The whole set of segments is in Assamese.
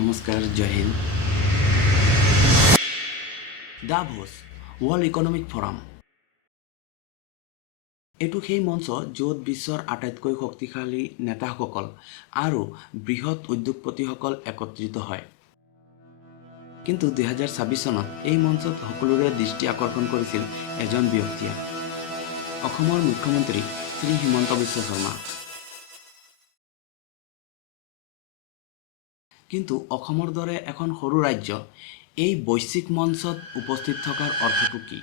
নমস্কাৰ, জয় হিন্দ। ডাভোছ ৱৰ্ল্ড ইকনমিক ফৰাম এইটো সেই মঞ্চ য'ত বিশ্বৰ আটাইতকৈ শক্তিশালী নেতাসকল আৰু বৃহৎ উদ্যোগপতিসকল একত্ৰিত হয়। কিন্তু 2026 চনত এই মঞ্চত সকলোৰে দৃষ্টি আকৰ্ষণ কৰিছিল এজন ব্যক্তিয়ে, অসমৰ মুখ্যমন্ত্ৰী শ্ৰী হিমন্ত বিশ্ব শৰ্মা। কিন্তু অসমৰ দৰে এখন সৰু ৰাজ্য এই বৈশ্বিক মঞ্চত উপস্থিত থকাৰ অৰ্থটো কি?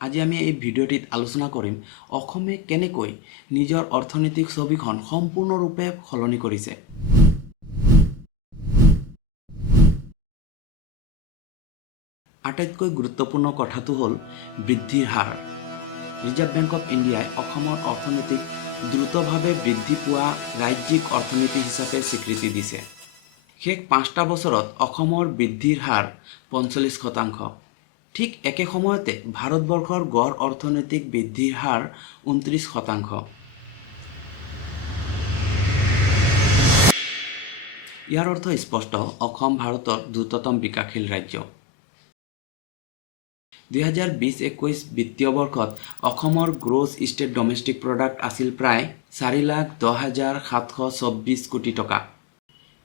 আজি আমি এই ভিডিঅ'টিত আলোচনা কৰিম অসমে কেনেকৈ নিজৰ অৰ্থনৈতিক ছবিখন সম্পূৰ্ণৰূপে সলনি কৰিছে। আটাইতকৈ গুৰুত্বপূৰ্ণ কথাটো হ'ল বৃদ্ধিৰ হাৰ। ৰিজাৰ্ভ বেংক অৱ ইণ্ডিয়াই অসমৰ অৰ্থনীতিক দ্ৰুতভাৱে বৃদ্ধি পোৱা ৰাজ্যিক অৰ্থনীতি হিচাপে স্বীকৃতি দিছে। শেষ 5টা বছৰত অসমৰ বৃদ্ধিৰ হাৰ 45%। ঠিক একে সময়তে ভাৰতবৰ্ষৰ গড় অৰ্থনৈতিক বৃদ্ধিৰ হাৰ 29%। ইয়াৰ অৰ্থ স্পষ্ট, অসম ভাৰতৰ দ্ৰুততম বিকাশশীল ৰাজ্য। 2020-21 বিত্তীয় বৰ্ষত অসমৰ গ্ৰছ ষ্টেট ডমেষ্টিক প্ৰডাক্ট আছিল প্ৰায় 4,10,724 কোটি টকা।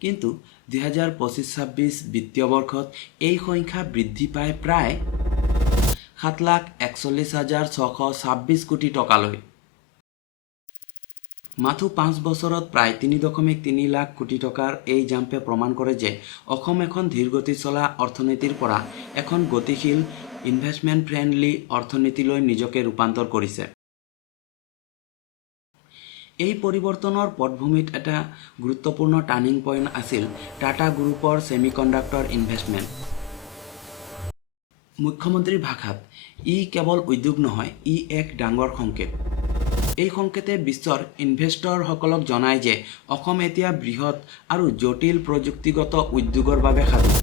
কিন্তু 2025-26 বিত্তীয় বৰ্ষত এই সংখ্যা বৃদ্ধি পায় প্ৰায় 7,41,626 কোটি টকালৈ। মাথো 5 বছৰত প্ৰায় 3.3 লাখ কোটি টকাৰ এই জাম্পে প্ৰমাণ কৰে যে অসম এখন ধীৰগতিত চলা অৰ্থনীতিৰ পৰা এখন গতিশীল ইনভেষ্টমেণ্ট ফ্ৰেণ্ডলি অৰ্থনীতিলৈ নিজকে ৰূপান্তৰ কৰিছে। এই পৰিৱৰ্তনৰ পটভূমিত এটা গুৰুত্বপূৰ্ণ টাৰ্নিং পইণ্ট আছিল টাটা গ্ৰুপৰ ছেমিকণ্ডাক্টৰ ইনভেষ্টমেণ্ট। মুখ্যমন্ত্ৰীৰ ভাষাত ই কেৱল উদ্যোগ নহয়, ই এক ডাঙৰ সংকেত। এই সংকেতে বিশ্বৰ ইনভেষ্টৰসকলক জনায় যে অসম এতিয়া বৃহৎ আৰু জটিল প্ৰযুক্তিগত উদ্যোগৰ বাবে সাজু।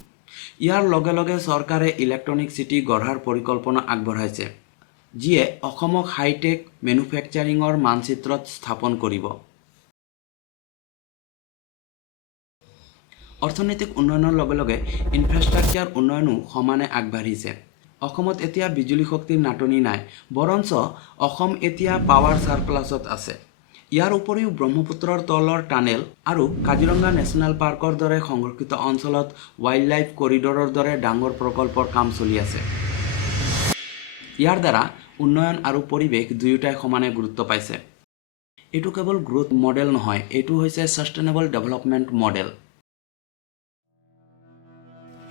ইয়াৰ লগে লগে চৰকাৰে ইলেক্ট্ৰনিক চিটি গঢ়াৰ পৰিকল্পনা আগবঢ়াইছে, যিয়ে অসমক হাইটেক মেনুফেকচাৰিঙৰ মানচিত্ৰত স্থাপন কৰিব। অৰ্থনৈতিক উন্নয়নৰ লগে লগে ইনফ্ৰাষ্ট্ৰাকচাৰ উন্নয়নো সমানে আগবাঢ়িছে। অসমত এতিয়া বিজুলী শক্তিৰ নাটনি নাই, বৰঞ্চ অসম এতিয়া পাৱাৰ ছাৰপ্লাছত আছে। ইয়াৰ উপৰিও ব্ৰহ্মপুত্ৰৰ তলৰ টানেল আৰু কাজিৰঙা নেশ্যনেল পাৰ্কৰ দৰে সংৰক্ষিত অঞ্চলত ৱাইল্ড লাইফ কৰিডৰৰ দৰে ডাঙৰ প্ৰকল্পৰ কাম চলি আছে। ইয়াৰ দ্বাৰা উন্নয়ন আৰু পৰিৱেশ দুয়োটাই সমানে গুৰুত্ব পাইছে। এইটো কেৱল গ্ৰোথ মডেল নহয়, এইটো হৈছে ছাষ্টেইনেবল ডেভেলপমেণ্ট মডেল।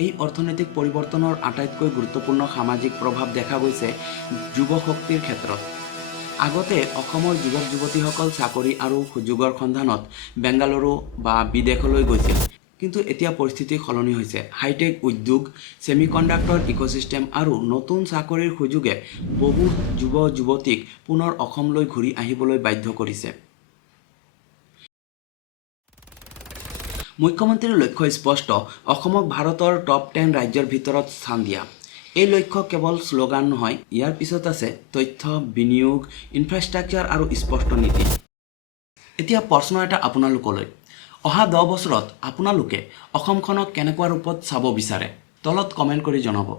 এই অৰ্থনৈতিক পৰিৱৰ্তনৰ আটাইতকৈ গুৰুত্বপূৰ্ণ সামাজিক প্ৰভাৱ দেখা গৈছে যুৱ শক্তিৰ ক্ষেত্ৰত। আগতে অসমৰ যুৱক যুৱতীসকল চাকৰি আৰু সুযোগৰ সন্ধানত বেংগালুৰু বা বিদেশলৈ গৈছিল। কিন্তু এতিয়া পৰিস্থিতি সলনি হৈছে। হাইটেক উদ্যোগ, ছেমিকণ্ডাক্টৰ ইক'ছিষ্টেম আৰু নতুন চাকৰিৰ সুযোগে বহু যুৱ যুৱতীক পুনৰ অসমলৈ ঘূৰি আহিবলৈ বাধ্য কৰিছে। মুখ্যমন্ত্ৰীৰ লক্ষ্য স্পষ্ট, অসমক ভাৰতৰ টপ 10 ৰাজ্যৰ ভিতৰত স্থান দিয়া। এই লক্ষ্য কেৱল শ্লোগান নহয়, ইয়াৰ পিছত আছে তথ্য, বিনিয়োগ, ইনফ্ৰাষ্ট্ৰাকচাৰ আৰু স্পষ্ট নীতি। এতিয়া প্ৰশ্ন এটা আপোনালোকলৈ, অহা 10 বছৰত আপোনালোকে অসমখনক কেনেকুৱা ৰূপত চাব বিচাৰে? তলত কমেণ্ট কৰি জনাব।